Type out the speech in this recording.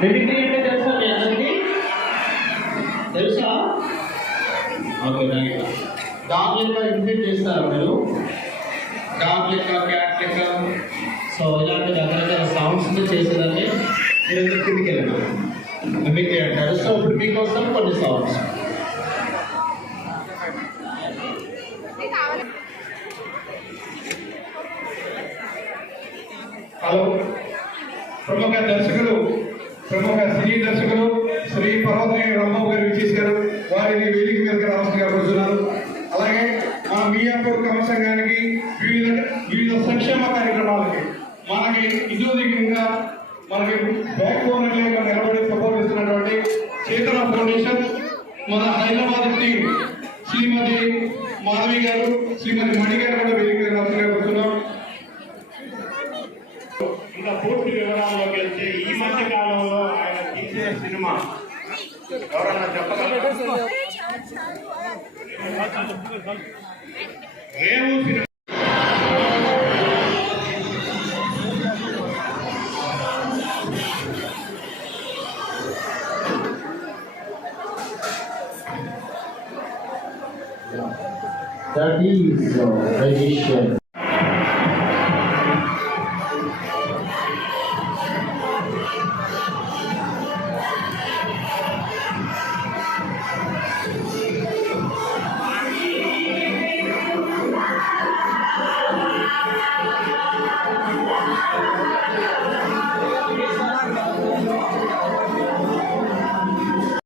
Mimicry అంటే తెలుసా మీ అందరికీ? తెలుసా? Okay right. డాగ్ లెక్క ఇన్ఫిట్ చేస్తారు మీరు, డాగ్ లెక్క, క్యాట్ లెక్క. సో ఇలాంటి రకరకాల సౌండ్స్ చేసేదాన్ని మీరు కిందికి వెళ్ళారు, మిమిక్రీ అంటారు. సో ఇప్పుడు మీకోసం కొన్ని సౌండ్స్. హలో, ప్రముఖ దర్శకులు, ప్రముఖ సినీ దర్శకులు శ్రీ పర్వతనేని రాంబాబు గారు విచ్చేశారు. వారిని వేదిక మీదకి రావాల్సిందిగా కోరుతున్నారు. అలాగే మా మియాపూర్ కమ సంఘానికి వివిధ సంక్షేమ కార్యక్రమాలకి మనకి ఇదోదికంగా మనకి బ్యాక్ బోన్ నిలబడి సపోర్ట్ ఇస్తున్నటువంటి చేతన ఫౌండేషన్, మన హైదరాబాద్ టీం శ్రీమతి మాధవి గారు, శ్రీమతి మణి గారు కూడా వేదిక మీద రావాల్సిందిగా కోరుతున్నాం. ఇంకా పూర్తి వివరాల్లోకి వెళ్తే ఈ మధ్య కాలంలో ఆయన తీసే సినిమా ఎవరన్నా చెప్పగలరా? రేవు సినిమా. That is magician.